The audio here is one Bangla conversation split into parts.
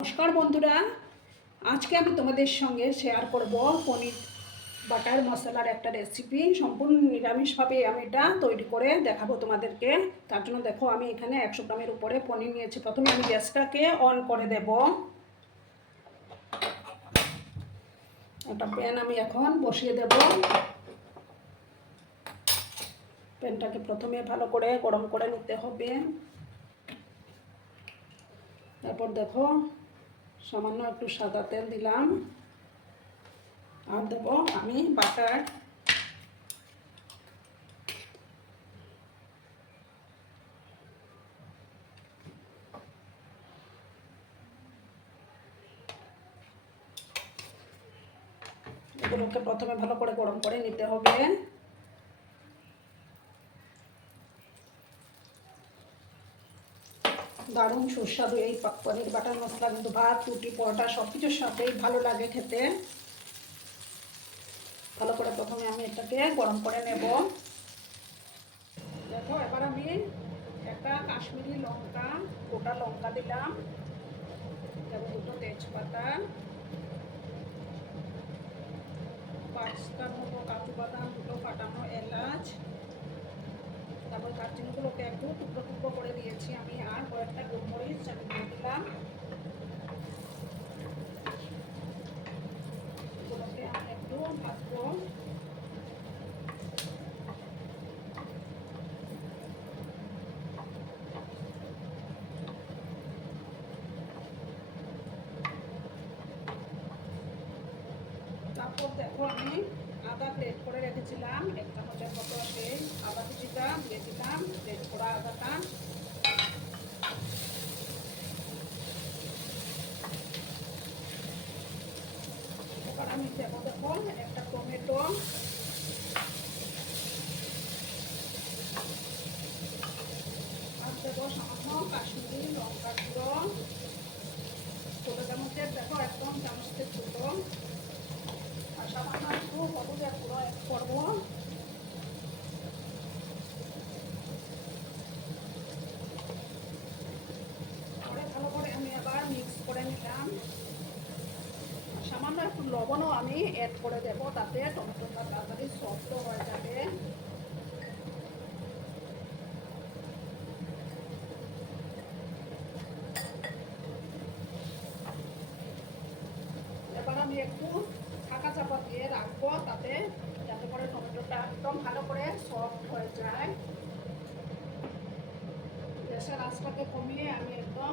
নমস্কার বন্ধুরা, আজকে আমি তোমাদের সঙ্গে শেয়ার করব পনির বাটার মশলার একটা রেসিপি। সম্পূর্ণ নিরামিষভাবে আমি এটা তৈরি করে দেখাবো তোমাদেরকে। তার জন্য দেখো, আমি এখানে 100 গ্রামের উপরে পনির নিয়েছি। প্রথমে আমি গ্যাসটাকে অন করে দেব। একটা প্যান আমি এখন বসিয়ে দেব। প্যানটাকে প্রথমে ভালো করে গরম করে নিতে হবে। তারপর দেখো, সামান্য একটু সাদা তেল দিলাম, আর দেবো আমি বাটার। এগুলোকে প্রথমে ভালো করে গরম করে নিতে হবে। দারুণ সুস্বাদু এই পনির বাটার মশলা, কিন্তু ভাত, রুটি, পরোটা সব কিছুর সাথেই ভালো লাগে খেতে। ভালো করে প্রথমে আমি এটাকে গরম করে নেব। দেখো, এবার আমি একটা কাশ্মীরি লঙ্কা, গোটা লঙ্কা দিলাম, তারপর দুটো তেজপাতা, 5টার মতো কাজু বাদাম, দুটো ফাটানো এলাচ, তারপর দারচিনিগুলোকে একটু টুকরো টুকরো করে দিয়েছি আমি, আর কয়েকটা গোলমরিচ আমি দিয়ে দিলাম। এগুলোকে আমি একটু ভাজবো। তারপর দেখো, আমি আদা গ্রেট করে রেখেছিলাম 1 চামচের মতো, সেই আদা কুচিটা দিয়ে দিলাম, গ্রেট করা আদাটা। এবার আমি দেবো, দেখো, একটা টমেটো, আর দেবো সামান্য কাশ্মীরি লঙ্কার গুঁড়ো, ছোটো চামচের, দেখো একদম চামচের ছোটো, আর সামান্য একটু হলুদের গুঁড়ো অ্যাড করবো। ভালো করে আমি আবার মিক্স করে নিলাম। সামান্য একটু লবণও আমি অ্যাড করে দেব, তাতে টমেটোটা তাড়াতাড়ি সফট হয়ে যাবে। এবার আমি একটু ঢাকা চাপা দিয়ে রাখবো, তাতে যাতে করে টমেটোটা একদম ভালো করে সফট হয়ে যায়। গ্যাসের আঁচটাকে কমিয়ে আমি একদম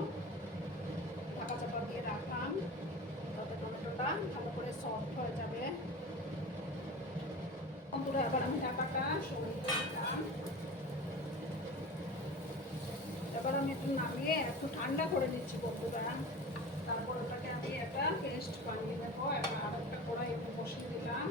ঢাকা চাপা দিয়ে রাখলাম, তাতে টমেটোটা ভালো করে সফট হয়ে যাবে। বন্ধুরা, এবার আমি ঢাকাটা সরিয়ে দিলাম। এবার আমি একটু নামিয়ে একটু ঠান্ডা করে নিচ্ছি বন্ধুরা। তারপর ওটাকে আমি একটা পেস্ট বানিয়ে নেবো। এবার আর একটা কড়াই একটু বসিয়ে দিলাম।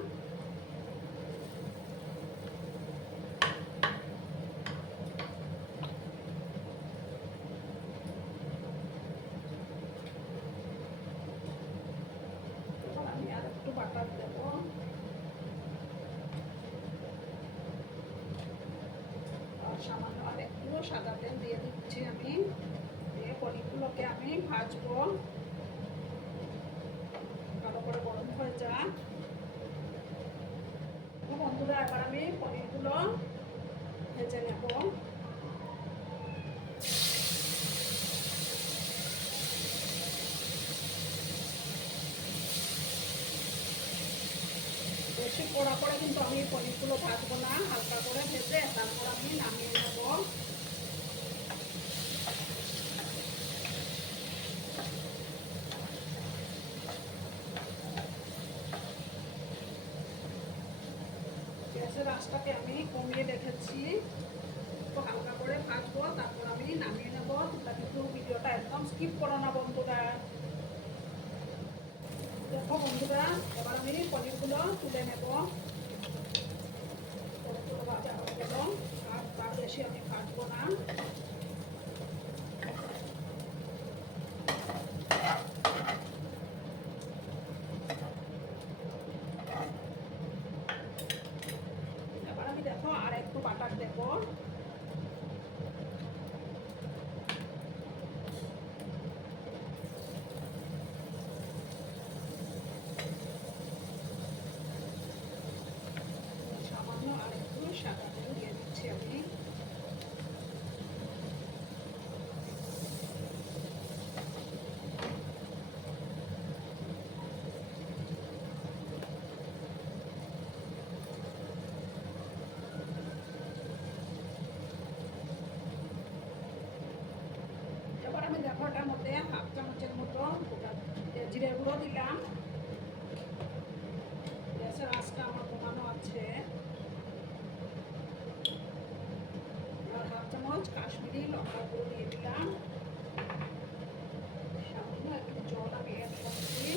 এবার আমি আর একটু বাটার দেবো, আর সামান্য আর একটু সাদা তেল দিয়ে দিচ্ছি আমি। দিয়ে পনিরগুলোকে আমি ভাজবো, ভালো করে গরম হয়ে যায়। বন্ধুরা, এবার আমি পনিরগুলো ভেজে নেব। বেশি কড়া করে কিন্তু আমি পনিরগুলো ভাজবো না, হালকা করে ভেজে তারপর আমি নামিয়ে নেব। গ্যাসের আঁচটাকে আমি কমিয়ে রেখেছি, একটু হালকা করে ভাজবো, তারপর আমি নামিয়ে নেব। তোমরা কিন্তু ভিডিওটা একদম স্কিপ করো না বন্ধুরা। দেখো বন্ধুরা, এবার আমি পনিরগুলো তুলে নেব। পনিরগুলো ভাজা হয়ে গেল, আর তার বেশি আমি ভাজবো না। এবার আমি দেখো আর একটু বাটার দেবো। জিরে গুঁড়ো দিলাম, গ্যাসের আঁচটা আমার কমানো আছে। আর হাফ চামচ কাশ্মীরি লঙ্কা গুঁড়ো দিয়ে দিলাম, সামান্য একটু জল আমি অ্যাড করছি।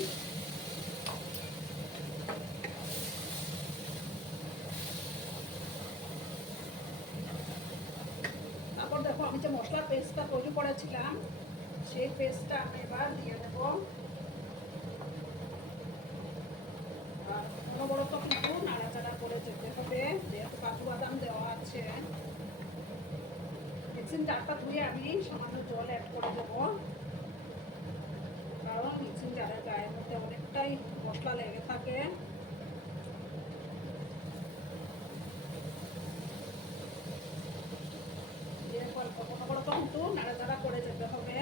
তারপর দেখো আমি যে মশলার পেস্টটা তৈরি করেছিলাম সেই পেস্টটা আমি এবার দিয়ে দেবো। আর অনবরত কিন্তু নাড়াচাড়া করে যেতে হবে, যেহেতু কাজু বাদাম দেওয়া আছে। মিক্সিং জারটা ধুয়ে আমি সামান্য জল অ্যাড করে দেবো, কারণ মিক্সিং জারের গায়ের মধ্যে অনেকটাই মশলা লেগে থাকে। অনবরত কিন্তু নাড়াচাড়া করে যেতে হবে।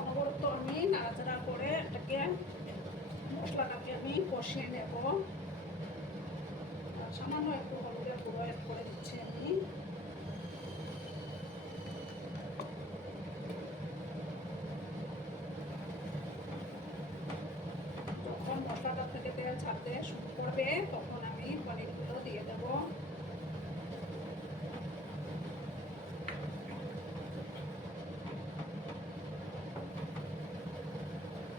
অনবরত আমি নাড়াচাড়া করে এটাকে মশলাটাকে আমি কষিয়ে নেব। আর সামান্য একটু হলুদের গুঁড়ো অ্যাড করে দিচ্ছি আমি। যখন মশলাটা থেকে তেল ছাড়তে শুরু করবে তখন আমি পনিরগুলো দিয়ে দেবো।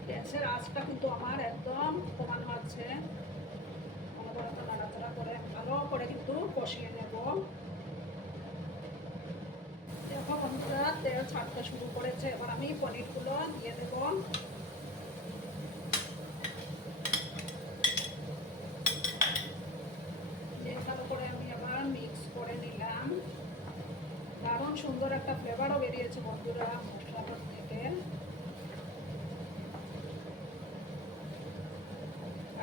গ্যাসের আঁচটা কিন্তু আমার একদম কমানো আছে। অনবরত নাড়াচাড়া করে ভালো করে কিন্তু কষিয়ে নেব। দেখো বন্ধুরা তেল ছাড়তে শুরু করেছে, এবার আমি পনিরগুলো দিয়ে দেব। দিয়ে ভালো করে আমি আবার মিক্স করে নিলাম। দারুণ সুন্দর একটা ফ্লেভারও বেরিয়েছে বন্ধুরা মশলাটার থেকে।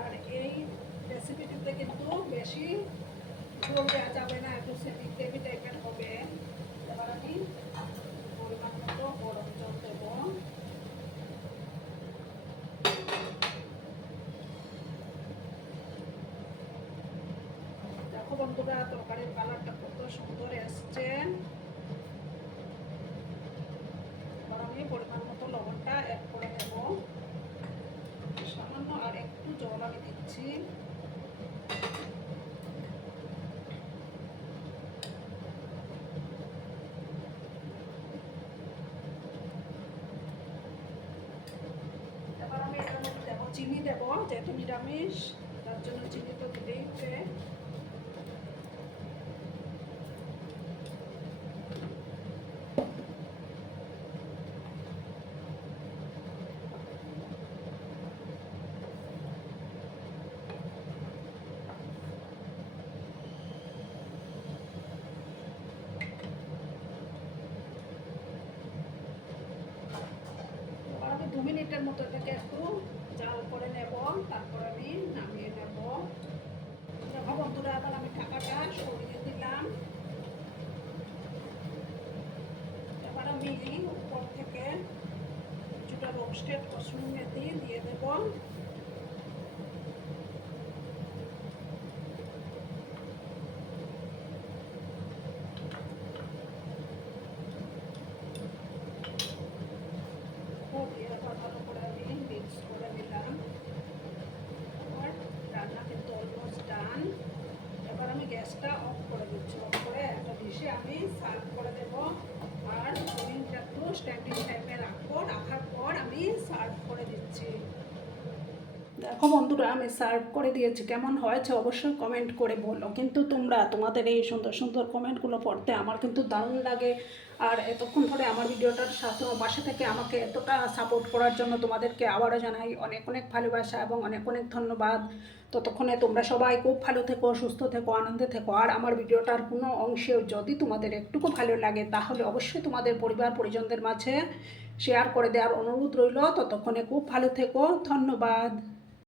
আর এই রেসিপিটিতে কিন্তু বেশি ঝোল দেওয়া যাবে না, একটু সেমি গ্রেভি টাইপের হবে। এবার আমি পরিমাণ মতো গরম জল দেব। দেখো বন্ধুরা তরকারির কালারটা কত সুন্দর এসছে। এবার আমি পরিমাণ মতো লবণটা অ্যাড করে দেব। সামান্য আর একটু জল আমি দিচ্ছি। এবার আমি এটার মধ্যে দেবো চিনি দেবো, যেহেতু নিরামিষ তার জন্য চিনি তো দিতেই হবে। আমি 2 মিনিটের মতো এটাকে একটু জাল করে নেব, তারপর আমি নামিয়ে নেব। দেখো বন্ধুরা এবার আমি ঢাকাটা সরিয়ে দিলাম। এবার আমি উপর থেকে কিছুটা রোস্টেড কসুরি মেথি দিয়ে দেব। ভালো করে আমি মিক্স করে নিলাম। আমার রান্না কিন্তু অলমোস্ট ডান। এবার আমি গ্যাসটা অফ করে দিচ্ছি। অফ করে একটা ডিশে আমি সার্ভ করে দেবো। আর পনিরটা একটু স্ট্যান্ডিং টাইপে রাখবো, রাখার পর আমি সার্ভ করে দিচ্ছি। দেখো বন্ধুরা আমি সার্ভ করে দিয়েছি, কেমন হয়েছে অবশ্যই কমেন্ট করে বলো। কিন্তু তোমরা তোমাদের এই সুন্দর সুন্দর কমেন্টগুলো পড়তে আমার কিন্তু দারুণ লাগে। আর এতক্ষণ ধরে আমার ভিডিওটার সাথে পাশে থেকে আমাকে এতটা সাপোর্ট করার জন্য তোমাদেরকে আবারও জানাই অনেক অনেক ভালোবাসা এবং অনেক অনেক ধন্যবাদ। ততক্ষণে তোমরা সবাই খুব ভালো থেকো, সুস্থ থেকো, আনন্দে থেকো। আর আমার ভিডিওটার কোনো অংশেও যদি তোমাদের একটুকু ভালো লাগে তাহলে অবশ্যই তোমাদের পরিবার পরিজনদের মাঝে শেয়ার করে দেওয়ার অনুরোধ রইল। ততক্ষণে খুব ভালো থেকো, ধন্যবাদ।